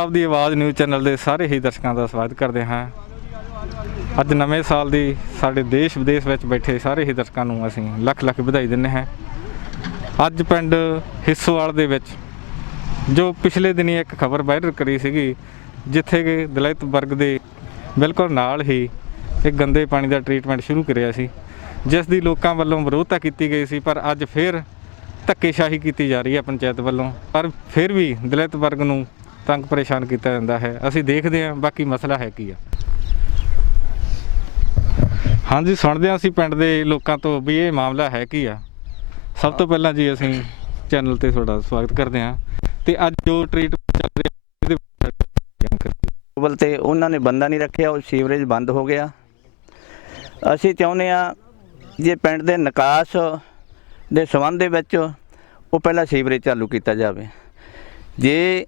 ਪੰਜਾਬ ਦੀ ਆਵਾਜ਼ news channel ਦੇ ਸਾਰੇ ਹੀ ਦਰਸ਼ਕਾਂ ਦਾ ਸਵਾਗਤ ਕਰਦੇ ਹਾਂ। ਅੱਜ ਨਵੇਂ ਸਾਲ ਦੀ ਸਾਡੇ ਦੇਸ਼ ਵਿਦੇਸ਼ ਵਿੱਚ ਬੈਠੇ ਸਾਰੇ ਹੀ ਦਰਸ਼ਕਾਂ ਨੂੰ ਅਸੀਂ ਲੱਖ ਲੱਖ ਵਧਾਈ ਦਿੰਦੇ ਹਾਂ। ਅੱਜ ਪਿੰਡ ਹਿੱਸੋਵਾਲ ਦੇ ਵਿੱਚ ਜੋ ਪਿਛਲੇ ਦਿਨੀ ਇੱਕ ਖਬਰ ਵਾਇਰਲ ਕਰੀ ਸੀਗੀ, ਜਿੱਥੇ ਕਿ ਦਲਿਤ ਵਰਗ ਦੇ ਬਿਲਕੁਲ ਨਾਲ ਹੀ ਇੱਕ ਗੰਦੇ ਪਾਣੀ ਦਾ ਟ੍ਰੀਟਮੈਂਟ ਸ਼ੁਰੂ ਕਰਿਆ ਸੀ, ਜਿਸ ਦੀ ਲੋਕਾਂ ਵੱਲੋਂ ਵਿਰੋਧਤਾ ਕੀਤੀ ਗਈ ਸੀ, ਪਰ ਅੱਜ ਫਿਰ ਧੱਕੇਸ਼ਾਹੀ ਕੀਤੀ ਜਾ ਰਹੀ ਹੈ ਪੰਚਾਇਤ ਵੱਲੋਂ। ਪਰ ਫਿਰ ਵੀ ਦਲਿਤ ਵਰਗ ਨੂੰ ਤੰਗ ਪਰੇਸ਼ਾਨ ਕੀਤਾ ਜਾਂਦਾ ਹੈ। ਅਸੀਂ ਦੇਖਦੇ ਹਾਂ ਬਾਕੀ ਮਸਲਾ ਹੈ ਕੀ ਆ। ਹਾਂਜੀ, ਸੁਣਦੇ ਹਾਂ ਅਸੀਂ ਪਿੰਡ ਦੇ ਲੋਕਾਂ ਤੋਂ ਵੀ ਇਹ ਮਾਮਲਾ ਹੈ ਕੀ ਆ। ਸਭ ਤੋਂ ਪਹਿਲਾਂ ਜੀ ਅਸੀਂ ਚੈਨਲ ਤੇ ਤੁਹਾਡਾ ਸਵਾਗਤ ਕਰਦੇ ਹਾਂ ਤੇ ਅੱਜ ਜੋ ਟ੍ਰੀਟਮੈਂਟ ਚੱਲ ਰਿਹਾ ਇਹਦੇ ਬਾਰੇ ਤੇ ਉਹਨਾਂ ਨੇ ਬੰਦਾ ਨਹੀਂ ਰੱਖਿਆ, ਉਹ ਸੀਵਰੇਜ ਬੰਦ ਹੋ ਗਿਆ। ਅਸੀਂ ਚਾਹੁੰਦੇ ਆ ਜੇ ਪਿੰਡ ਦੇ ਨਿਕਾਸ ਦੇ ਸੰਬੰਧ ਦੇ ਵਿੱਚ ਉਹ ਪਹਿਲਾਂ ਸੀਵਰੇਜ ਚਾਲੂ ਕੀਤਾ ਜਾਵੇ। ਜੇ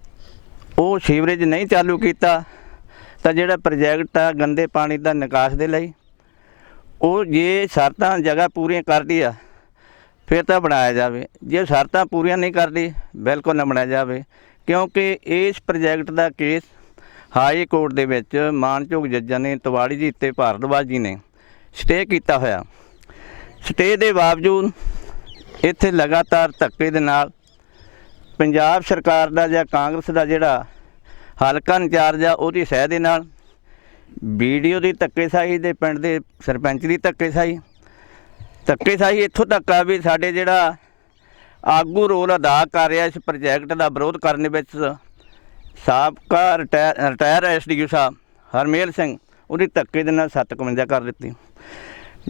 ਉਹ ਸੀਵਰੇਜ ਨਹੀਂ ਚਾਲੂ ਕੀਤਾ, ਤਾਂ ਜਿਹੜਾ ਪ੍ਰੋਜੈਕਟ ਆ ਗੰਦੇ ਪਾਣੀ ਦਾ ਨਿਕਾਸ ਦੇ ਲਈ, ਉਹ ਜੇ ਸ਼ਰਤਾਂ ਜਗ੍ਹਾ ਪੂਰੀਆਂ ਕਰਦੀ ਆ, ਫਿਰ ਤਾਂ ਬਣਾਇਆ ਜਾਵੇ। ਜੇ ਸ਼ਰਤਾਂ ਪੂਰੀਆਂ ਨਹੀਂ ਕਰਦੀ, ਬਿਲਕੁਲ ਨਾ ਬਣਾਇਆ ਜਾਵੇ, ਕਿਉਂਕਿ ਇਸ ਪ੍ਰੋਜੈਕਟ ਦਾ ਕੇਸ ਹਾਈ ਕੋਰਟ ਦੇ ਵਿੱਚ ਮਾਨਯੋਗ ਜੱਜਾਂ ਨੇ, ਤਿਵਾੜੀ ਜੀ ਤੇ ਭਾਰਦਵਾਜ ਜੀ ਨੇ ਸਟੇ ਕੀਤਾ ਹੋਇਆ। ਸਟੇ ਦੇ ਬਾਵਜੂਦ ਇੱਥੇ ਲਗਾਤਾਰ ਧੱਕੇ ਦੇ ਨਾਲ ਪੰਜਾਬ ਸਰਕਾਰ ਦਾ ਜਾਂ ਕਾਂਗਰਸ ਦਾ ਜਿਹੜਾ ਹਲਕਾ ਇੰਚਾਰਜ ਆ ਉਹਦੀ ਸਹਿ ਦੇ ਨਾਲ, ਵੀਡੀਓ ਦੀ ਧੱਕੇਸ਼ਾਹੀ ਦੇ ਪਿੰਡ ਦੇ ਸਰਪੰਚ ਦੀ ਧੱਕੇਸ਼ਾਹੀ। ਧੱਕੇਸ਼ਾਹੀ ਇੱਥੋਂ ਤੱਕ ਆ ਵੀ ਸਾਡੇ ਜਿਹੜਾ ਆਗੂ ਰੋਲ ਅਦਾ ਕਰ ਰਿਹਾ ਇਸ ਪ੍ਰੋਜੈਕਟ ਦਾ ਵਿਰੋਧ ਕਰਨ ਵਿੱਚ, ਸਾਬਕਾ ਰਿਟਾਇਰ ਰਿਟਾਇਰ ਐਸਡੀਓ ਸਾਹਿਬ ਹਰਮੇਲ ਸਿੰਘ, ਉਹਦੀ ਧੱਕੇ ਦੇ ਨਾਲ 751 ਕਰ ਦਿੱਤੀ।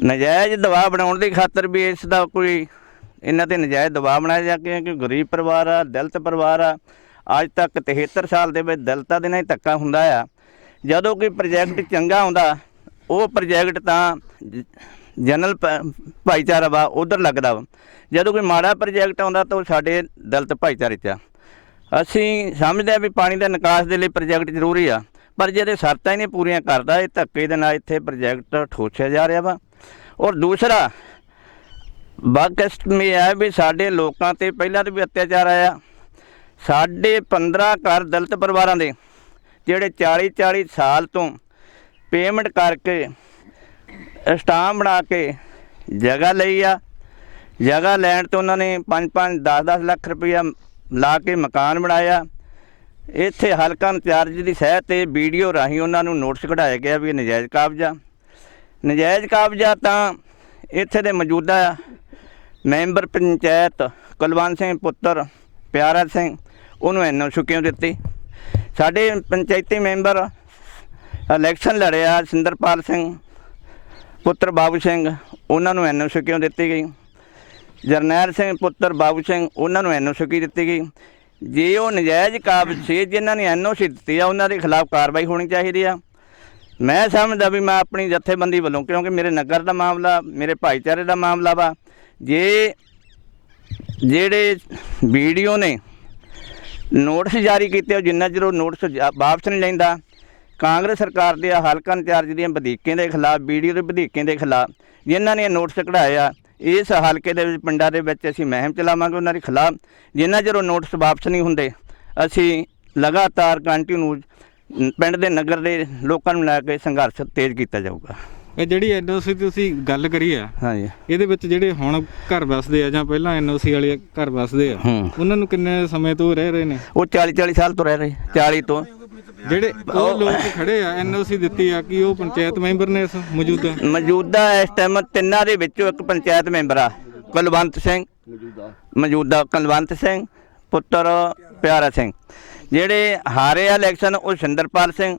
ਨਜਾਇਜ਼ ਦਬਾਅ ਬਣਾਉਣ ਦੀ ਖਾਤਰ ਵੀ ਇਸ ਦਾ ਕੋਈ, ਇਹਨਾਂ ਤੇ ਨਜਾਇਜ਼ ਦਬਾਅ ਬਣਾਇਆ ਜਾ ਕੇ ਕਿ ਗਰੀਬ ਪਰਿਵਾਰ ਆ, ਦਲਿਤ ਪਰਿਵਾਰ ਆ ਅੱਜ ਤੱਕ 73 ਸਾਲ ਦੇ ਵਿੱਚ ਦਲਿਤਾਂ ਦੇ ਨਾਲ ਹੀ ਧੱਕਾ ਹੁੰਦਾ ਆ। ਜਦੋਂ ਕੋਈ ਪ੍ਰੋਜੈਕਟ ਚੰਗਾ ਆਉਂਦਾ, ਉਹ ਪ੍ਰੋਜੈਕਟ ਤਾਂ ਜਨਰਲ ਭਾਈਚਾਰਾ ਵਾ, ਉਧਰ ਲੱਗਦਾ ਵਾ। ਜਦੋਂ ਕੋਈ ਮਾੜਾ ਪ੍ਰੋਜੈਕਟ ਆਉਂਦਾ ਤਾਂ ਉਹ ਸਾਡੇ ਦਲਿਤ ਭਾਈਚਾਰੇ 'ਚ ਆ। ਅਸੀਂ ਸਮਝਦੇ ਆ ਵੀ ਪਾਣੀ ਦਾ ਨਿਕਾਸ ਦੇ ਲਈ ਪ੍ਰੋਜੈਕਟ ਜ਼ਰੂਰੀ ਆ, ਪਰ ਜਿਹਦੇ ਸ਼ਰਤਾਂ ਹੀ ਨਹੀਂ ਪੂਰੀਆਂ ਕਰਦਾ, ਇਹ ਧੱਕੇ ਦੇ ਨਾਲ ਇੱਥੇ ਪ੍ਰੋਜੈਕਟ ਠੋਸਿਆ ਜਾ ਰਿਹਾ ਵਾ। ਔਰ ਦੂਸਰਾ ਬਾਕਸਟ ਮੇ ਹੈ ਵੀ ਸਾਡੇ ਲੋਕਾਂ ਤੇ ਪਹਿਲਾਂ ਤੋਂ ਵੀ ਅਤਿਆਚਾਰ ਆਇਆ। ਸਾਡੇ 15 ਘਰ ਦਲਿਤ ਪਰਿਵਾਰਾਂ ਦੇ, ਜਿਹੜੇ 40 40 ਸਾਲ ਤੋਂ ਪੇਮੈਂਟ ਕਰਕੇ ਸਟਾਮ ਬਣਾ ਕੇ ਜਗ੍ਹਾ ਲਈ ਆ, ਜਗ੍ਹਾ ਲੈਣ ਤੋਂ ਉਹਨਾਂ ਨੇ 5 5 10 10 ਲੱਖ ਰੁਪਇਆ ਲਾ ਕੇ ਮਕਾਨ ਬਣਾਇਆ। ਇੱਥੇ ਹਲਕਾ ਇੰਚਾਰਜ ਦੀ ਸਹਿ ਤੇ ਵੀਡੀਓ ਰਾਹੀਂ ਉਹਨਾਂ ਨੂੰ ਨੋਟਿਸ ਕਢਾਇਆ ਗਿਆ ਵੀ ਨਜਾਇਜ਼ ਕਬਜ਼ਾ। ਨਜਾਇਜ਼ ਕਬਜ਼ਾ ਤਾਂ ਇੱਥੇ ਦੇ ਮੌਜੂਦਾ ਮੈਂਬਰ ਪੰਚਾਇਤ ਕੁਲਵੰਤ ਸਿੰਘ ਪੁੱਤਰ, ਪਿਆਰਾ ਸਿੰਘ ਉਹਨੂੰ ਐਨਓਸੀ ਕਿਉਂ ਦਿੱਤੀ। ਸਾਡੇ ਪੰਚਾਇਤੀ ਮੈਂਬਰ ਇਲੈਕਸ਼ਨ ਲੜਿਆ ਸਿੰਦਰਪਾਲ ਸਿੰਘ, ਪੁੱਤਰ ਬਾਬੂ ਸਿੰਘ, ਉਹਨਾਂ ਨੂੰ ਐਨਓਸੀ ਕਿਉਂ ਦਿੱਤੀ ਗਈ। ਜਰਨੈਲ ਸਿੰਘ, ਪੁੱਤਰ ਬਾਬੂ ਸਿੰਘ, ਉਹਨਾਂ ਨੂੰ ਐਨਓਸੀ ਕੀ ਦਿੱਤੀ ਗਈ। ਜੇ ਉਹ ਨਜਾਇਜ਼ ਕਾਬਜ਼ ਸੀ, ਜਿਨ੍ਹਾਂ ਨੇ ਐਨਓਸੀ ਦਿੱਤੀ ਆ, ਉਹਨਾਂ ਦੇ ਖਿਲਾਫ ਕਾਰਵਾਈ ਹੋਣੀ ਚਾਹੀਦੀ ਆ। ਮੈਂ ਸਮਝਦਾ ਵੀ ਮੈਂ ਆਪਣੀ ਜਥੇਬੰਦੀ ਵੱਲੋਂ, ਕਿਉਂਕਿ ਮੇਰੇ ਨਗਰ ਦਾ ਮਾਮਲਾ, ਮੇਰੇ ਭਾਈਚਾਰੇ ਦਾ ਮਾਮਲਾ ਵਾ, ਜੇ ਜਿਹੜੇ ਵੀਡੀਓ ਨੇ ਨੋਟਿਸ ਜਾਰੀ ਕੀਤੇ ਉਹ ਜਿੰਨਾ ਚਿਰ ਉਹ ਨੋਟਿਸ ਜਾ- ਵਾਪਸ ਨਹੀਂ ਲੈਂਦਾ। ਕਾਂਗਰਸ ਸਰਕਾਰ ਦੇ ਹਲਕਾ ਇੰਚਾਰਜ ਦੀਆਂ ਵਧੀਕਾਂ ਦੇ ਖਿਲਾਫ ਵੀਡੀਓ ਦੇ ਵਧੀਕਾਂ ਦੇ ਖਿਲਾਫ, ਜਿਨ੍ਹਾਂ ਨੇ ਇਹ ਨੋਟਿਸ ਕਢਾਇਆ ਇਸ ਹਲਕੇ ਦੇ ਵਿੱਚ, ਪਿੰਡਾਂ ਦੇ ਵਿੱਚ ਅਸੀਂ ਮਹਿਮ ਚਲਾਵਾਂਗੇ ਉਹਨਾਂ ਦੇ ਖਿਲਾਫ, ਜਿੰਨਾ ਚਿਰ ਉਹ ਨੋਟਿਸ ਵਾਪਸ ਨਹੀਂ ਹੁੰਦੇ। ਅਸੀਂ ਲਗਾਤਾਰ ਕੰਟੀਨਿਊ, ਪਿੰਡ ਦੇ ਨਗਰ ਦੇ ਲੋਕਾਂ ਨੂੰ ਲੈ ਕੇ ਸੰਘਰਸ਼ ਤੇਜ਼ ਕੀਤਾ ਜਾਊਗਾ। ਇਹ ਜਿਹੜੀ ਐਨਓਸੀ ਤੁਸੀਂ ਗੱਲ ਕਰੀ ਆ ਹਾਂਜੀ। ਇਹਦੇ ਵਿੱਚ ਜਿਹੜੇ ਹੁਣ ਘਰ ਵਸਦੇ ਆ ਜਾਂ ਪਹਿਲਾਂ ਐਨਓਸੀ ਵਾਲੇ ਘਰ ਵਸਦੇ ਆ ਉਹਨਾਂ ਨੂੰ ਕਿੰਨੇ ਸਮੇਂ ਤੋਂ ਰਹਿ ਰਹੇ ਨੇ? ਉਹ 40 40 ਸਾਲ ਤੋਂ ਰਹਿ ਰਹੇ 40 ਤੋਂ। ਜਿਹੜੇ ਉਹ ਲੋਕ ਖੜੇ ਆ ਐਨਓਸੀ ਦਿੱਤੀ ਆ ਕਿ ਉਹ ਪੰਚਾਇਤ ਮੈਂਬਰ ਨੇ ਇਸ ਮੌਜੂਦਾ? ਮੌਜੂਦਾ ਇਸ ਟਾਈਮ ਤਿੰਨਾਂ ਦੇ ਵਿੱਚੋਂ ਇੱਕ ਪੰਚਾਇਤ ਮੈਂਬਰ ਆ ਕੁਲਵੰਤ ਸਿੰਘ। ਮੌਜੂਦਾ। ਕੁਲਵੰਤ ਸਿੰਘ ਪੁੱਤਰ ਪਿਆਰਾ ਸਿੰਘ। ਜਿਹੜੇ ਹਾਰੇ ਆ ਇਲੈਕਸ਼ਨ ਉਹ ਸਿੰਦਰਪਾਲ ਸਿੰਘ।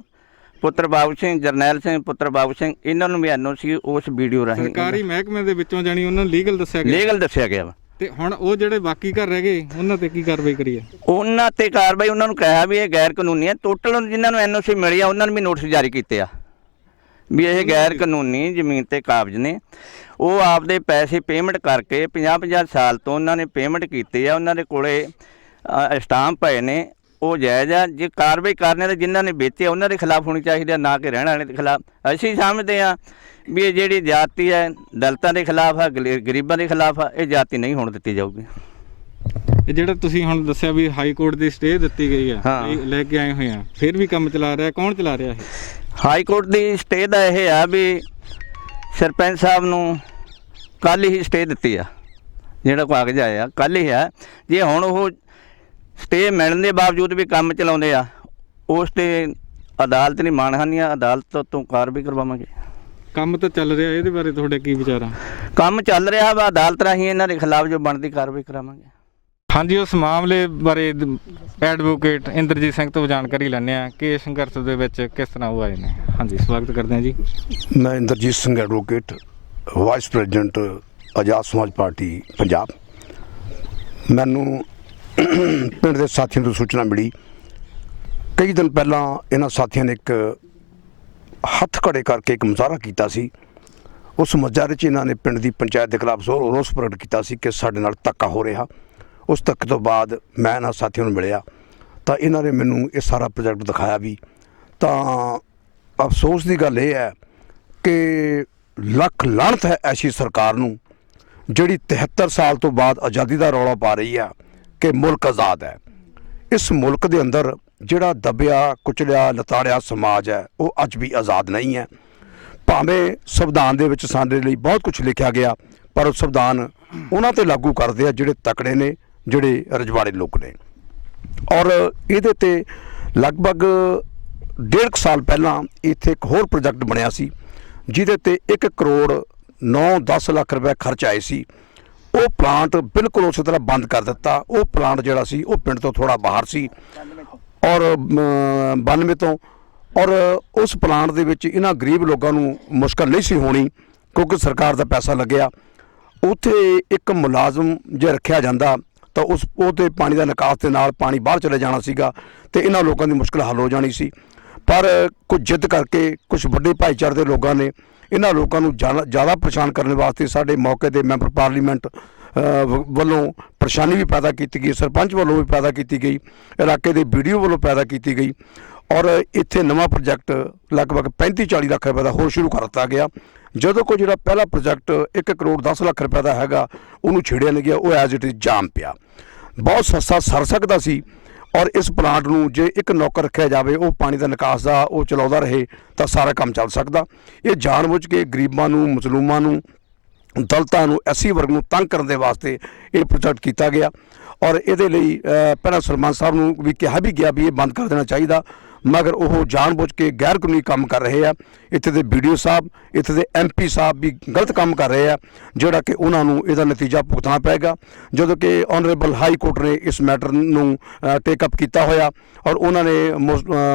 ਪੁੱਤਰ ਬਾਬੂ ਸਿੰਘ ਜਰਨੈਲ ਸਿੰਘ ਪੁੱਤਰ ਬਾਬੂ ਸਿੰਘ ਇਹਨਾਂ ਨੂੰ ਵੀ ਐਨਓਸੀ ਉਸ ਵੀਡੀਓ ਰਾਹੀਂ ਸਰਕਾਰੀ ਮਹਿਕਮੇ ਦੇ ਵਿੱਚੋਂ ਜਾਣੀ ਉਹਨਾਂ ਨੂੰ ਲੀਗਲ ਦੱਸਿਆ ਗਿਆ। ਲੀਗਲ ਦੱਸਿਆ ਗਿਆ ਵਾ। ਤੇ ਹੁਣ ਉਹ ਜਿਹੜੇ ਬਾਕੀ ਘਰ ਰਹਿ ਗਏ ਉਹਨਾਂ ਤੇ ਕੀ ਕਾਰਵਾਈ ਕਰੀਏ ਉਹਨਾਂ ਤੇ ਕਾਰਵਾਈ ਉਹਨਾਂ ਨੂੰ ਕਿਹਾ ਵੀ ਇਹ ਗੈਰ ਕਾਨੂੰਨੀ ਹੈ ਟੋਟਲ ਜਿਨ੍ਹਾਂ ਨੂੰ ਐਨਓਸੀ ਮਿਲੀ ਆ ਉਹਨਾਂ ਨੂੰ ਵੀ ਨੋਟਿਸ ਜਾਰੀ ਕੀਤੇ ਆ। ਵੀ ਇਹ ਗੈਰ ਕਾਨੂੰਨੀ ਜ਼ਮੀਨ ਤੇ ਕਾਬਜ਼ ਨੇ। ਉਹ ਆਪਦੇ ਪੈਸੇ ਪੇਮੈਂਟ ਕਰਕੇ 50 50 ਸਾਲ ਤੋਂ ਉਹਨਾਂ ਨੇ ਪੇਮੈਂਟ ਕੀਤੀ ਆ। ਉਹਨਾਂ ਦੇ ਕੋਲੇ ਸਟਾਂਪ ਪਏ ਨੇ। ਉਹ ਜਾਇਜ਼ ਆ ਜੇ ਕਾਰਵਾਈ ਕਰਨੇ ਤੇ ਜਿਨ੍ਹਾਂ ਨੇ ਵੇਚੇ ਉਹਨਾਂ ਦੇ ਖਿਲਾਫ ਹੋਣੀ ਚਾਹੀਦੀ ਆ ਨਾ ਕਿ ਰਹਿਣ ਵਾਲੇ ਦੇ ਖਿਲਾਫ। ਅਸੀਂ ਸਮਝਦੇ ਆ ਵੀ ਇਹ ਜਿਹੜੀ ਜਾਤੀ ਹੈ ਦਲਤਾਂ ਦੇ ਖਿਲਾਫ ਆ ਗਰੀਬਾਂ ਦੇ ਖਿਲਾਫ ਆ ਇਹ ਜਾਤੀ ਨਹੀਂ ਹੋਣ ਦਿੱਤੀ ਜਾਊਗੀ। ਇਹ ਜਿਹੜਾ ਤੁਸੀਂ ਹੁਣ ਦੱਸਿਆ ਵੀ ਹਾਈ ਕੋਰਟ ਦੀ ਸਟੇ ਦਿੱਤੀ ਗਈ ਆ ਲੈ ਕੇ ਆਏ ਹੋਏ ਆ ਫਿਰ ਵੀ ਕੰਮ ਚਲਾ ਰਿਹਾ ਕੌਣ ਚਲਾ ਰਿਹਾ ਇਹ? ਹਾਈ ਕੋਰਟ ਦੀ ਸਟੇ ਦਾ ਇਹ ਆ ਵੀ ਸਰਪੰਚ ਸਾਹਿਬ ਨੂੰ ਕੱਲ ਹੀ ਸਟੇ ਦਿੱਤੀ ਆ ਜਿਹੜਾ ਕਾਗਜ਼ ਆਇਆ ਕੱਲ ਹੀ ਆ। ਜੇ ਹੁਣ ਉਹ ਸਟੇ ਮਿਲਣ ਦੇ ਬਾਵਜੂਦ ਵੀ ਕੰਮ ਚਲਾਉਂਦੇ ਆ ਉਸ ਤੇ ਅਦਾਲਤ ਨਹੀਂ ਮਾਨਹਾਨੀ ਆ ਅਦਾਲਤ ਤੋਂ ਕਾਰਵਾਈ ਕਰਵਾਵਾਂਗੇ। ਕੰਮ ਤਾਂ ਚੱਲ ਰਿਹਾ ਇਹਦੇ ਬਾਰੇ ਤੁਹਾਡੇ ਕੀ ਵਿਚਾਰ ਆ? ਕੰਮ ਚੱਲ ਰਿਹਾ ਵਾ ਅਦਾਲਤ ਰਾਹੀਂ ਇਹਨਾਂ ਦੇ ਖਿਲਾਫ ਜੋ ਬਣਦੀ ਕਾਰਵਾਈ ਕਰਾਵਾਂਗੇ। ਹਾਂਜੀ ਉਸ ਮਾਮਲੇ ਬਾਰੇ ਐਡਵੋਕੇਟ ਇੰਦਰਜੀਤ ਸਿੰਘ ਤੋਂ ਜਾਣਕਾਰੀ ਲੈਣੇ ਆ ਕਿ ਸੰਘਰਸ਼ ਦੇ ਵਿੱਚ ਕਿਸ ਤਰ੍ਹਾਂ ਉਹ ਆਏ ਨੇ। ਹਾਂਜੀ ਸਵਾਗਤ ਕਰਦੇ ਹਾਂ ਜੀ। ਮੈਂ Inderjit Singh advocate vice president Azad Samaj party Punjab. ਮੈਨੂੰ ਪਿੰਡ ਦੇ ਸਾਥੀਆਂ ਤੋਂ ਸੂਚਨਾ ਮਿਲੀ। ਕਈ ਦਿਨ ਪਹਿਲਾਂ ਇਹਨਾਂ ਸਾਥੀਆਂ ਨੇ ਇੱਕ ਹੱਥ ਖੜੇ ਕਰਕੇ ਇੱਕ ਮੁਜ਼ਾਹਰਾ ਕੀਤਾ ਸੀ। ਉਸ ਮੁਜ਼ਾਹਰੇ 'ਚ ਇਹਨਾਂ ਨੇ ਪਿੰਡ ਦੀ ਪੰਚਾਇਤ ਦੇ ਖਿਲਾਫ ਜ਼ੋਰ ਰੋਸ ਪ੍ਰਗਟ ਕੀਤਾ ਸੀ ਕਿ ਸਾਡੇ ਨਾਲ ਧੱਕਾ ਹੋ ਰਿਹਾ। ਉਸ ਧੱਕੇ ਤੋਂ ਬਾਅਦ ਮੈਂ ਇਹਨਾਂ ਸਾਥੀਆਂ ਨੂੰ ਮਿਲਿਆ। ਤਾਂ ਇਹਨਾਂ ਨੇ ਮੈਨੂੰ ਇਹ ਸਾਰਾ ਪ੍ਰੋਜੈਕਟ ਦਿਖਾਇਆ ਵੀ। ਤਾਂ ਅਫਸੋਸ ਦੀ ਗੱਲ ਇਹ ਹੈ ਕਿ ਲੱਖ ਲਾਹਨਤ ਹੈ ਐਸੀ ਸਰਕਾਰ ਨੂੰ, ਜਿਹੜੀ 73 ਸਾਲ ਤੋਂ ਬਾਅਦ ਆਜ਼ਾਦੀ ਦਾ ਰੌਲਾ ਪਾ ਰਹੀ ਆ। ਕਿ ਮੁਲਕ ਆਜ਼ਾਦ ਹੈ। ਇਸ ਮੁਲਕ ਦੇ ਅੰਦਰ ਜਿਹੜਾ ਦਬਿਆ, ਕੁਚਲਿਆ ਲਤਾੜਿਆ ਸਮਾਜ ਹੈ, ਉਹ ਅੱਜ ਵੀ ਆਜ਼ਾਦ ਨਹੀਂ ਹੈ। ਭਾਵੇਂ ਸੰਵਿਧਾਨ ਦੇ ਵਿੱਚ ਸਾਡੇ ਲਈ ਬਹੁਤ ਕੁਝ ਲਿਖਿਆ ਗਿਆ, ਪਰ ਉਹ ਸੰਵਿਧਾਨ ਉਹਨਾਂ ਤੇ ਲਾਗੂ ਕਰਦੇ ਆ ਜਿਹੜੇ ਤਕੜੇ ਨੇ, ਜਿਹੜੇ ਰਜਵਾੜੇ ਲੋਕ ਨੇ। ਔਰ ਇਹਦੇ ਤੇ ਲਗਭਗ ਡੇਢ ਕੁ ਸਾਲ ਪਹਿਲਾਂ ਇੱਥੇ ਇੱਕ ਹੋਰ ਪ੍ਰੋਜੈਕਟ ਬਣਿਆ ਸੀ, ਜਿਹਦੇ ਤੇ 1 ਕਰੋੜ 9-10 ਲੱਖ ਰੁਪਏ ਖਰਚ ਆਏ ਸੀ। ਉਹ ਪਲਾਂਟ ਬਿਲਕੁਲ ਉਸੇ ਤਰ੍ਹਾਂ ਬੰਦ ਕਰ ਦਿੱਤਾ। ਉਹ ਪਲਾਂਟ ਜਿਹੜਾ ਸੀ ਉਹ ਪਿੰਡ ਤੋਂ ਥੋੜਾ ਬਾਹਰ ਸੀ। ਔਰ ਅਮ, 92 ਤੋਂ। ਔਰ ਉਸ ਪਲਾਂਟ ਦੇ ਵਿੱਚ ਇਹਨਾਂ ਗਰੀਬ ਲੋਕਾਂ ਨੂੰ ਮੁਸ਼ਕਲ ਨਹੀਂ ਸੀ ਹੋਣੀ ਕਿਉਂਕਿ ਸਰਕਾਰ ਦਾ ਪੈਸਾ ਲੱਗਿਆ। ਉੱਥੇ ਇੱਕ ਮੁਲਾਜ਼ਮ ਜੇ ਰੱਖਿਆ ਜਾਂਦਾ ਤਾਂ ਉਸ ਉਹ ਤੇ ਪਾਣੀ ਦਾ ਨਿਕਾਸ ਦੇ ਨਾਲ ਪਾਣੀ ਬਾਹਰ ਚਲੇ ਜਾਣਾ ਸੀਗਾ ਤੇ ਇਹਨਾਂ ਲੋਕਾਂ ਦੀ ਮੁਸ਼ਕਲ ਹੱਲ ਹੋ ਜਾਣੀ ਸੀ। ਪਰ ਕੁਝ ਜਿੱਦ ਕਰਕੇ ਕੁਝ ਵੱਡੇ ਭਾਈਚਾਰੇ ਦੇ ਲੋਕਾਂ ਨੇ ਇਹਨਾਂ ਲੋਕਾਂ ਨੂੰ ਜ਼ਿਆਦਾ ਜ਼ਿਆਦਾ ਪਰੇਸ਼ਾਨ ਕਰਨ ਵਾਸਤੇ ਸਾਡੇ ਮੌਕੇ ਦੇ ਮੈਂਬਰ ਪਾਰਲੀਮੈਂਟ ਵ- ਵੱਲੋਂ ਪਰੇਸ਼ਾਨੀ ਵੀ ਪੈਦਾ ਕੀਤੀ ਗਈ, ਸਰਪੰਚ ਵੱਲੋਂ ਵੀ ਪੈਦਾ ਕੀਤੀ ਗਈ, ਇਲਾਕੇ ਦੇ ਵੀਡੀਓ ਵੱਲੋਂ ਪੈਦਾ ਕੀਤੀ ਗਈ ਔਰ ਇੱਥੇ ਨਵਾਂ ਪ੍ਰੋਜੈਕਟ ਲਗਭਗ 35 40 ਲੱਖ ਰੁਪਏ ਦਾ ਹੋਰ ਸ਼ੁਰੂ ਕਰ ਦਿੱਤਾ ਗਿਆ। ਜਦੋਂ ਕੋ ਜਿਹੜਾ ਪਹਿਲਾ ਪ੍ਰੋਜੈਕਟ 1 ਕਰੋੜ 10 ਲੱਖ ਰੁਪਏ ਦਾ ਹੈਗਾ, ਉਹਨੂੰ ਛੇੜਿਆ ਨਹੀਂ ਗਿਆ, ਉਹ ਐਜ਼ ਇਟ ਇਜ਼ ਜਾਮ ਪਿਆ। ਬਹੁਤ ਸਸਤਾ ਸਰ ਸਕਦਾ ਸੀ। ਔਰ ਇਸ ਪਲਾਂਟ ਨੂੰ ਜੇ ਇੱਕ ਨੌਕਰ ਰੱਖਿਆ ਜਾਵੇ, ਉਹ ਪਾਣੀ ਦਾ ਨਿਕਾਸ ਦਾ, ਉਹ ਚਲਾਉਂਦਾ ਰਹੇ, ਤਾਂ ਸਾਰਾ ਕੰਮ ਚੱਲ ਸਕਦਾ। ਇਹ ਜਾਣਬੁੱਝ ਕੇ ਗਰੀਬਾਂ ਨੂੰ ਮਜ਼ਲੂਮਾਂ ਨੂੰ, ਦਲਤਾਂ ਨੂੰ ਐਸੀ ਵਰਗ ਨੂੰ ਤੰਗ ਕਰਨ ਦੇ ਵਾਸਤੇ ਇਹ ਪ੍ਰੋਜੈਕਟ ਕੀਤਾ ਗਿਆ। ਔਰ ਇਹਦੇ ਲਈ ਪਹਿਲਾਂ ਸਰਪੰਚ ਸਾਹਿਬ ਨੂੰ ਵੀ ਕਿਹਾ ਵੀ ਗਿਆ ਵੀ ਇਹ ਬੰਦ ਕਰ ਦੇਣਾ ਚਾਹੀਦਾ। ਮਗਰ ਉਹ ਜਾਣਬੁੱਝ ਕੇ ਗੈਰ ਕਾਨੂੰਨੀ ਕੰਮ ਕਰ ਰਹੇ ਆ। ਇੱਥੇ ਦੇ ਵੀਡੀਓ ਸਾਹਿਬ, ਇੱਥੇ ਦੇ ਐਮਪੀ ਸਾਹਿਬ ਵੀ ਗਲਤ ਕੰਮ ਕਰ ਰਹੇ ਆ, ਜਿਹੜਾ ਕਿ ਉਹਨਾਂ ਨੂੰ ਇਹਦਾ ਨਤੀਜਾ ਭੁਗਤਣਾ ਪਏਗਾ। ਜਦੋਂ ਕਿ ਆਨਰੇਬਲ ਹਾਈ ਕੋਰਟ ਨੇ ਇਸ ਮੈਟਰ ਨੂੰ ਟੇਕ ਅਪ ਕੀਤਾ ਹੋਇਆ ਔਰ ਉਹਨਾਂ ਨੇ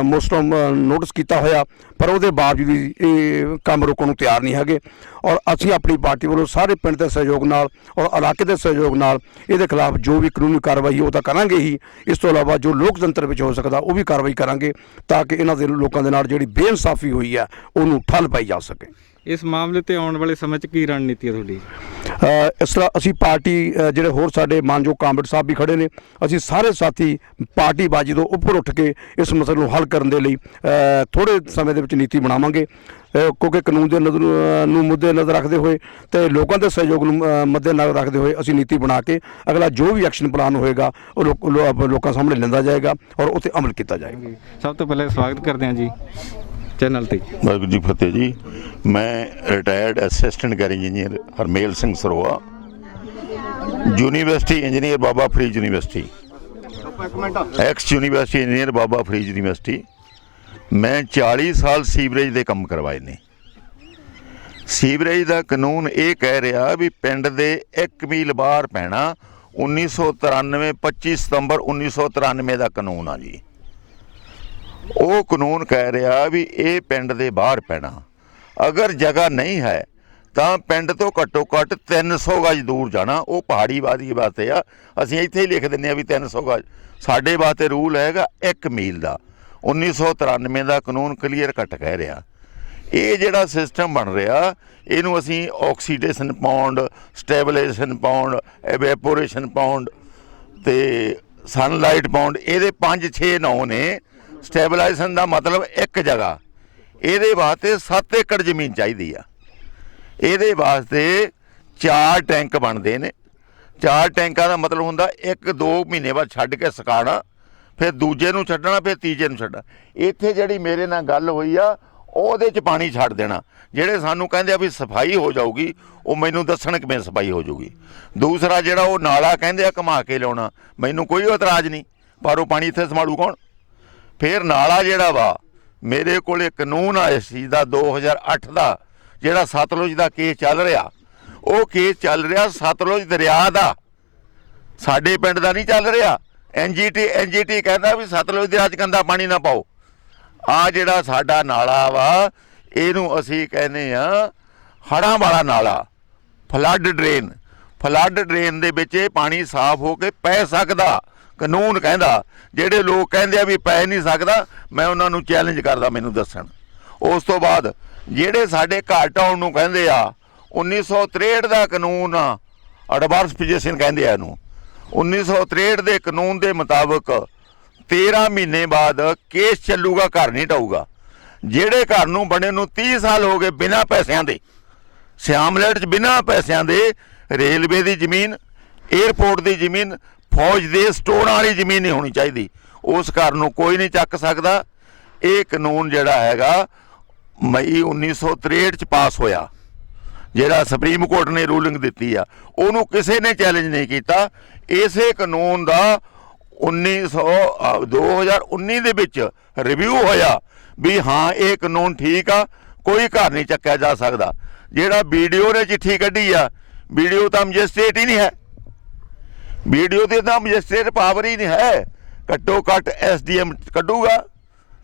ਮੋਸਟ ਨੋਟਿਸ ਕੀਤਾ ਹੋਇਆ, ਪਰ ਉਹਦੇ ਬਾਵਜੂਦ ਵੀ ਇਹ ਕੰਮ ਰੋਕਣ ਨੂੰ ਤਿਆਰ ਨਹੀਂ ਹੈਗੇ। ਔਰ ਅਸੀਂ ਆਪਣੀ ਪਾਰਟੀ ਵੱਲੋਂ ਸਾਰੇ ਪਿੰਡ ਦੇ ਸਹਿਯੋਗ ਨਾਲ ਔਰ ਇਲਾਕੇ ਦੇ ਸਹਿਯੋਗ ਨਾਲ ਇਹਦੇ ਖਿਲਾਫ ਜੋ ਵੀ ਕਾਨੂੰਨੀ ਕਾਰਵਾਈ ਉਹ ਤਾਂ ਕਰਾਂਗੇ ਹੀ। ਇਸ ਤੋਂ ਇਲਾਵਾ ਜੋ ਲੋਕਤੰਤਰ ਵਿੱਚ ਹੋ ਸਕਦਾ ਉਹ ਵੀ ਕਾਰਵਾਈ ਕਰਾਂਗੇ। ਤਾਂ ਕਿ ਇਹਨਾਂ ਦੇ ਲੋਕਾਂ ਦੇ ਨਾਲ ਜਿਹੜੀ ਬੇਇਨਸਾਫੀ ਹੋਈ ਹੈ, ਉਹਨੂੰ ਠੱਲ ਪਾਈ ਜਾ ਸਕੇ। ਇਸ ਮਾਮਲੇ ਤੇ ਆਉਣ ਵਾਲੇ ਸਮੇਂ 'ਚ ਕੀ ਰਣਨੀਤੀ ਹੈ ਤੁਹਾਡੀ? ਇਸ ਤਰ੍ਹਾਂ ਅਸੀਂ ਪਾਰਟੀ ਜਿਹੜੇ ਹੋਰ ਸਾਡੇ ਮਾਨਯੋਗ ਕਾਮਰੇਡ ਸਾਹਿਬ ਵੀ ਖੜੇ ਨੇ ਅਸੀਂ ਸਾਰੇ ਸਾਥੀ ਪਾਰਟੀ ਬਾਜੀ ਤੋਂ ਉੱਪਰ ਉੱਠ ਕੇ ਇਸ ਮਸਲੇ ਨੂੰ ਹੱਲ ਕਰਨ ਦੇ ਲਈ ਥੋੜੇ ਸਮੇਂ ਦੇ ਵਿੱਚ ਨੀਤੀ ਬਣਾਵਾਂਗੇ। ਕਿਉਂਕਿ ਕਾਨੂੰਨ ਦੇ ਨਜ਼ਰ ਨੂੰ ਮੁੱਦੇ ਨਜ਼ਰ ਰੱਖਦੇ ਹੋਏ ਤੇ ਲੋਕਾਂ ਦੇ ਸਹਿਯੋਗ ਨੂੰ ਮੱਦੇ ਨਜ਼ਰ ਰੱਖਦੇ ਹੋਏ ਅਸੀਂ ਨੀਤੀ ਬਣਾ ਕੇ ਅਗਲਾ ਜੋ ਵੀ ਐਕਸ਼ਨ ਪਲਾਨ ਹੋਏਗਾ ਉਹ ਲੋਕਾਂ ਸਾਹਮਣੇ ਲੈਂਦਾ ਜਾਏਗਾ ਔਰ ਉੱਤੇ ਅਮਲ ਕੀਤਾ ਜਾਏਗਾ। ਸਭ ਤੋਂ ਪਹਿਲੇ ਸਵਾਗਤ ਕਰਦੇ ਹਾਂ ਜੀ। ਚੈਨਲ ਤੇ ਵਾਹਿਗੁਰੂ ਜੀ ਫਤਿਹ ਜੀ। ਮੈਂ retired assistant garage engineer Harmel Singh Saroa, university engineer Baba Farid university ex university engineer Baba Farid university. ਮੈਂ 40 ਸਾਲ ਸੀਵਰੇਜ ਦੇ ਕੰਮ ਕਰਵਾਏ ਨੇ। ਸੀਵਰੇਜ ਦਾ ਕਾਨੂੰਨ ਇਹ ਕਹਿ ਰਿਹਾ ਵੀ ਪਿੰਡ ਦੇ 1 ਮੀਲ ਬਾਹਰ ਪੈਣਾ 1993 25 ਸਤੰਬਰ 1993 ਦਾ ਕਾਨੂੰਨ ਆ ਜੀ। ਉਹ ਕਾਨੂੰਨ ਕਹਿ ਰਿਹਾ ਵੀ ਇਹ ਪਿੰਡ ਦੇ ਬਾਹਰ ਪੈਣਾ। ਅਗਰ ਜਗ੍ਹਾ ਨਹੀਂ ਹੈ, ਤਾਂ ਪਿੰਡ ਤੋਂ ਘੱਟੋ ਘੱਟ 300 ਗਜ ਦੂਰ ਜਾਣਾ। ਉਹ ਪਹਾੜੀ ਵਾਦੀ ਵਾਸਤੇ ਆ। ਅਸੀਂ ਇੱਥੇ ਹੀ ਲਿਖ ਦਿੰਨੇ ਆ ਵੀ 300 ਗਜ। ਸਾਡੇ ਵਾਸਤੇ ਰੂਲ ਹੈਗਾ 1 ਮੀਲ ਦਾ। 1993 ਦਾ ਕਾਨੂੰਨ ਕਲੀਅਰ ਕੱਟ ਕਹਿ ਰਿਹਾ। ਇਹ ਜਿਹੜਾ ਸਿਸਟਮ ਬਣ ਰਿਹਾ, ਇਹਨੂੰ ਅਸੀਂ oxidation pond stabilisation pond evaporation pond ਤੇ ਸਨਲਾਈਟ ਪਾਉਂਡ ਇਹਦੇ 5 6 9 ਨੇ। ਸਟੇਬਲਾਈਜੇਸ਼ਨ ਦਾ ਮਤਲਬ ਇੱਕ ਜਗ੍ਹਾ। ਇਹਦੇ ਵਾਸਤੇ 7 ਏਕੜ ਜ਼ਮੀਨ ਚਾਹੀਦੀ ਆ। ਇਹਦੇ ਵਾਸਤੇ ਚਾਰ ਟੈਂਕ ਬਣਦੇ ਨੇ। ਚਾਰ ਟੈਂਕਾਂ ਦਾ ਮਤਲਬ ਹੁੰਦਾ ਇੱਕ ਦੋ ਮਹੀਨੇ ਬਾਅਦ ਛੱਡ ਕੇ ਸੁਕਾਉਣਾ, ਫਿਰ ਦੂਜੇ ਨੂੰ ਛੱਡਣਾ, ਫਿਰ ਤੀਜੇ ਨੂੰ ਛੱਡਣਾ। ਇੱਥੇ ਜਿਹੜੀ ਮੇਰੇ ਨਾਲ ਗੱਲ ਹੋਈ ਆ, ਉਹਦੇ 'ਚ ਪਾਣੀ ਛੱਡ ਦੇਣਾ। ਜਿਹੜੇ ਸਾਨੂੰ ਕਹਿੰਦੇ ਆ ਵੀ ਸਫ਼ਾਈ ਹੋ ਜਾਊਗੀ, ਉਹ ਮੈਨੂੰ ਦੱਸਣ ਕਿਵੇਂ ਸਫ਼ਾਈ ਹੋ ਜਾਊਗੀ। ਦੂਸਰਾ ਜਿਹੜਾ ਉਹ ਨਾਲਾ ਕਹਿੰਦੇ ਆ ਘੁਮਾ ਕੇ ਲਿਆਉਣਾ। ਮੈਨੂੰ ਕੋਈ ਇਤਰਾਜ਼ ਨਹੀਂ, ਪਰ ਉਹ ਪਾਣੀ ਇੱਥੇ ਸੰਭਾਲੂ ਕੌਣ? ਫਿਰ ਨਾਲਾ ਜਿਹੜਾ ਵਾ, ਮੇਰੇ ਕੋਲ ਇੱਕ ਕਾਨੂੰਨ ਆ ਇਸ ਚੀਜ਼ ਦਾ 2008 ਦਾ ਜਿਹੜਾ ਸਤਲੁਜ ਦਾ ਕੇਸ ਚੱਲ ਰਿਹਾ, ਉਹ ਕੇਸ ਚੱਲ ਰਿਹਾ ਸਤਲੁਜ ਦਰਿਆ ਦਾ। ਸਾਡੇ ਪਿੰਡ ਦਾ ਨਹੀਂ ਚੱਲ ਰਿਹਾ। ਐਨਜੀਟੀ ਐਨਜੀਟੀ ਕਹਿੰਦਾ ਵੀ ਸਤਲੁਜ ਦੇ ਅੱਜ ਗੰਦਾ ਪਾਣੀ ਨਾ ਪਾਓ। ਆ ਜਿਹੜਾ ਸਾਡਾ ਨਾਲਾ ਵਾ, ਇਹਨੂੰ ਅਸੀਂ ਕਹਿੰਦੇ ਆ ਹੜਾਂ ਵਾਲਾ ਨਾਲਾ, ਫਲੱਡ ਡਰੇਨ। ਫਲੱਡ ਡਰੇਨ ਦੇ ਵਿੱਚ ਇਹ ਪਾਣੀ ਸਾਫ਼ ਹੋ ਕੇ ਪੈ ਸਕਦਾ। ਕਾਨੂੰਨ ਕਹਿੰਦਾ, ਜਿਹੜੇ ਲੋਕ ਕਹਿੰਦੇ ਆ ਵੀ ਪੈ ਨਹੀਂ ਸਕਦਾ, ਮੈਂ ਉਹਨਾਂ ਨੂੰ ਚੈਲੰਜ ਕਰਦਾ ਮੈਨੂੰ ਦੱਸਣ। ਉਸ ਤੋਂ ਬਾਅਦ ਜਿਹੜੇ ਸਾਡੇ ਘਰ ਟਾਉਣ ਨੂੰ ਕਹਿੰਦੇ ਆ 1963 ਦਾ ਕਾਨੂੰਨ ਆ ਅਡਵਾਂਸ ਪੋਜੀਸ਼ਨ ਕਹਿੰਦੇ ਆ ਇਹਨੂੰ। 1963 ਦੇ ਕਾਨੂੰਨ ਦੇ ਮੁਤਾਬਕ 13 ਮਹੀਨੇ ਬਾਅਦ ਕੇਸ ਚੱਲੂਗਾ, ਘਰ ਨਹੀਂ ਢਾਊਗਾ। ਜਿਹੜੇ ਘਰ ਨੂੰ ਬਣੇ ਨੂੰ 30 ਸਾਲ ਹੋ ਗਏ ਬਿਨਾਂ ਪੈਸਿਆਂ ਦੇ, ਸਿਆਮਲੇਟ 'ਚ ਬਿਨਾਂ ਪੈਸਿਆਂ ਦੇ ਰੇਲਵੇ ਦੀ ਜ਼ਮੀਨ 에ਅਰਪੋਰਟ ਦੀ ਜ਼ਮੀਨ ਫੌਜ ਦੇ ਸਟੋਰਾਂ ਵਾਲੀ ਜ਼ਮੀਨ ਨਹੀਂ ਹੋਣੀ ਚਾਹੀਦੀ। ਉਸ ਘਰ ਨੂੰ ਕੋਈ ਨਹੀਂ ਚੱਕ ਸਕਦਾ। ਇਹ ਕਾਨੂੰਨ ਜਿਹੜਾ ਹੈਗਾ ਮਈ 1963 ਚ ਪਾਸ ਹੋਇਆ। ਜਿਹੜਾ ਸੁਪਰੀਮ ਕੋਰਟ ਨੇ ਰੂਲਿੰਗ ਦਿੱਤੀ ਆ ਉਹਨੂੰ ਕਿਸੇ ਨੇ ਚੈਲੰਜ ਨਹੀਂ ਕੀਤਾ। ਇਸੇ ਕਾਨੂੰਨ ਦਾ 1900 ਅ, 2019 ਦੇ ਵਿੱਚ ਰਿਵਿਊ ਹੋਇਆ ਵੀ ਹਾਂ ਇਹ ਕਾਨੂੰਨ ਠੀਕ ਆ ਕੋਈ ਘਰ ਨਹੀਂ ਚੱਕਿਆ ਜਾ ਸਕਦਾ। ਜਿਹੜਾ ਵੀਡੀਓ ਨੇ ਚਿੱਠੀ ਕੱਢੀ ਆ ਵੀਡੀਓ ਤਾਂ ਮੈਜਿਸਟ੍ਰੇਟ ਹੀ ਨਹੀਂ ਹੈ। ਵੀਡੀਓ ਤੇ ਤਾਂ ਮੈਜਿਸਟ੍ਰੇਟ ਪਾਵਰ ਹੀ ਨਹੀਂ ਹੈ। ਘੱਟੋ ਘੱਟ ਐਸਡੀਐਮ ਕੱਢੂਗਾ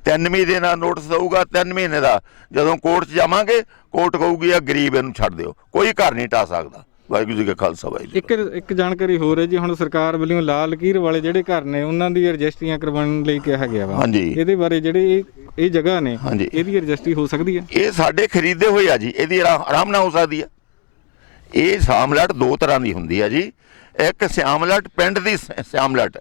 ਤਿੰਨ ਮਹੀਨੇ ਦਾ ਨੋਟਿਸ ਦਊਗਾ ਤਿੰਨ ਮਹੀਨੇ ਦਾ। ਜਦੋਂ ਕੋਰਟ 'ਚ ਜਾਵਾਂਗੇ ਕੋਰਟ ਕਹੂਗੀ ਆ ਗਰੀਬ ਇਹਨੂੰ ਛੱਡ ਦਿਓ। ਕੋਈ ਘਰ ਨਹੀਂ ਢਾ ਸਕਦਾ। ਵਾਹਿਗੁਰੂ ਜੀ ਕਾ ਖਾਲਸਾ ਵਾਹਿਗੁਰੂ ਇੱਕ ਇੱਕ ਜਾਣਕਾਰੀ ਹੋਰ ਹੈ ਜੀ ਹੁਣ ਸਰਕਾਰ ਵੱਲੋਂ ਲਾਲ ਲਕੀਰ ਵਾਲੇ ਜਿਹੜੇ ਘਰ ਨੇ ਉਹਨਾਂ ਦੀ ਰਜਿਸਟਰੀਆਂ ਕਰਵਾਉਣ ਲਈ ਕਿਹਾ ਗਿਆ ਵਾ। ਹਾਂਜੀ। ਇਹਦੇ ਬਾਰੇ ਜਿਹੜੇ ਇਹ ਇਹ ਜਗ੍ਹਾ ਨੇ ਹਾਂਜੀ। ਇਹਦੀ ਰਜਿਸਟਰੀ ਹੋ ਸਕਦੀ ਹੈ? ਇਹ ਸਾਡੇ ਖਰੀਦੇ ਹੋਏ ਆ ਜੀ ਇਹਦੀ ਆਰਾ- ਆਰਾਮ ਨਾਲ ਹੋ ਸਕਦੀ ਆ ਇਹ ਸਿਆਮਲਟ ਦੋ ਤਰ੍ਹਾਂ ਦੀ ਹੁੰਦੀ ਆ ਜੀ। ਇੱਕ ਸਿਆਮਲਟ ਪਿੰਡ ਦੀ ਸਿਆਮਲਟ,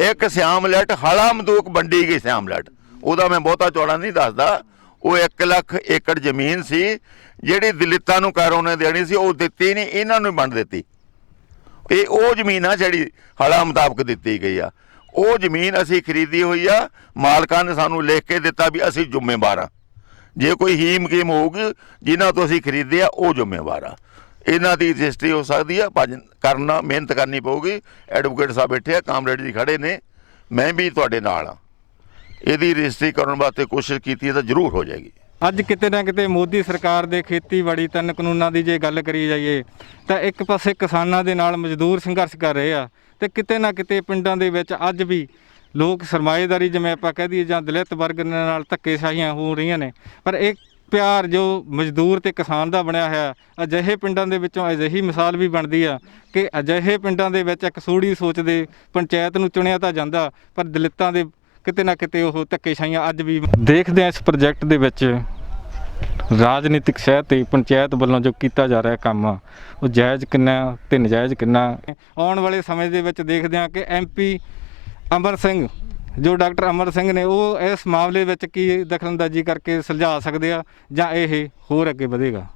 ਇੱਕ ਸਿਆਮਲਟ ਹਲਾ ਮਦੂਕ ਵੰਡੀ ਗਈ ਸਿਆਮਲਟ। ਉਹਦਾ ਮੈਂ ਬਹੁਤਾ ਚੌੜਾ ਨਹੀਂ ਦੱਸਦਾ। ਉਹ 1 ਲੱਖ ਏਕੜ ਜ਼ਮੀਨ ਸੀ, ਜਿਹੜੀ ਦਲਿਤਾਂ ਨੂੰ ਕਾਰੋਂ ਉਹਨੇ ਦੇਣੀ ਸੀ, ਉਹ ਦਿੱਤੀ ਨਹੀਂ, ਇਹਨਾਂ ਨੂੰ ਵੰਡ ਦਿੱਤੀ। ਇਹ ਉਹ ਜ਼ਮੀਨ ਆ ਜਿਹੜੀ ਹਲਾ ਮੁਤਾਬਕ ਦਿੱਤੀ ਗਈ ਆ। ਉਹ ਜ਼ਮੀਨ ਅਸੀਂ ਖਰੀਦੀ ਹੋਈ ਆ, ਮਾਲਕਾਂ ਨੇ ਸਾਨੂੰ ਲਿਖ ਕੇ ਦਿੱਤਾ ਵੀ ਅਸੀਂ ਜ਼ਿੰਮੇਵਾਰ ਆ। ਜੇ ਕੋਈ ਹੀਮ ਕੀਮ ਹੋਊਗੀ, ਜਿਨ੍ਹਾਂ ਤੋਂ ਅਸੀਂ ਖਰੀਦੇ ਆ, ਉਹ ਜ਼ਿੰਮੇਵਾਰ ਆ। ਇਹਨਾਂ ਦੀ ਰਜਿਸਟਰੀ ਹੋ ਸਕਦੀ ਆ ਭਜਨ ਕਰਨਾ, ਮਿਹਨਤ ਕਰਨੀ ਪਊਗੀ। ਐਡਵੋਕੇਟ ਸਾਹਿਬ ਬੈਠੇ ਆ ਕਾਮਰੇਡ ਜੀ ਖੜੇ ਨੇ। ਮੈਂ ਵੀ ਤੁਹਾਡੇ ਨਾਲ ਆ। ਇਹਦੀ ਰਜਿਸਟਰੀ ਕਰਨ ਵਾਸਤੇ ਕੋਸ਼ਿਸ਼ ਕੀਤੀ ਤਾਂ ਜ਼ਰੂਰ ਹੋ ਜਾਏਗੀ। ਅੱਜ ਕਿਤੇ ਨਾ ਕਿਤੇ ਮੋਦੀ ਸਰਕਾਰ ਦੇ ਖੇਤੀਬਾੜੀ ਤਿੰਨ ਕਾਨੂੰਨਾਂ ਦੀ ਜੇ ਗੱਲ ਕਰੀ ਜਾਈਏ, ਤਾਂ ਇੱਕ ਪਾਸੇ ਕਿਸਾਨਾਂ ਦੇ ਨਾਲ ਮਜ਼ਦੂਰ ਸੰਘਰਸ਼ ਕਰ ਰਹੇ ਆ, ਤੇ ਕਿਤੇ ਨਾ ਕਿਤੇ ਪਿੰਡਾਂ ਦੇ ਵਿੱਚ ਅੱਜ ਵੀ ਲੋਕ ਸਰਮਾਏਦਾਰੀ ਜਿਵੇਂ ਆਪਾਂ ਕਹਿ ਦਈਏ ਜਾਂ ਦਲਿਤ ਵਰਗ ਨਾਲ ਧੱਕੇਸ਼ਾਹੀਆਂ ਹੋ ਰਹੀਆਂ ਨੇ। ਪਰ ਇਹ ਪਿਆਰ ਜੋ ਮਜ਼ਦੂਰ ਤੇ ਕਿਸਾਨ ਦਾ ਬਣਿਆ ਹੋਇਆ, ਅਜਿਹੇ ਪਿੰਡਾਂ ਦੇ ਵਿੱਚੋਂ ਅਜਿਹੀ ਮਿਸਾਲ ਵੀ ਬਣਦੀ ਆ ਕਿ ਅਜਿਹੇ ਪਿੰਡਾਂ ਦੇ ਵਿੱਚ ਇੱਕ ਸੂੜੀ ਸੋਚ ਦੇ ਪੰਚਾਇਤ ਨੂੰ ਚੁਣਿਆ ਤਾਂ ਜਾਂਦਾ, ਪਰ ਦਲਿਤਾਂ ਦੇ ਕਿਤੇ ਨਾ ਕਿਤੇ ਉਹ ਧੱਕੇਸ਼ਾਹੀਆਂ ਅੱਜ ਵੀ ਦੇਖਦੇ ਆ ਇਸ ਪ੍ਰੋਜੈਕਟ ਦੇ ਵਿੱਚ। ਰਾਜਨੀਤਿਕ ਸਹਿ ਤੇ ਪੰਚਾਇਤ ਵੱਲੋਂ ਜੋ ਕੀਤਾ ਜਾ ਰਿਹਾ ਕੰਮ, ਉਹ ਜਾਇਜ਼ ਕਿੰਨਾ ਤੇ ਨਜਾਇਜ਼ ਕਿੰਨਾ? ਆਉਣ ਵਾਲੇ ਸਮੇਂ ਦੇ ਵਿੱਚ ਦੇਖਦੇ ਹਾਂ ਕਿ ਐਮਪੀ ਅਮਰ ਸਿੰਘ ਜੋ ਡਾਕਟਰ ਅਮਰ ਸਿੰਘ ਨੇ ਉਹ ਇਸ ਮਾਮਲੇ ਵਿੱਚ ਕੀ ਦਖਲਅੰਦਾਜ਼ੀ ਕਰਕੇ ਸੁਲਝਾ ਸਕਦੇ ਆ ਜਾਂ ਇਹ ਹੋਰ ਅੱਗੇ ਵਧੇਗਾ?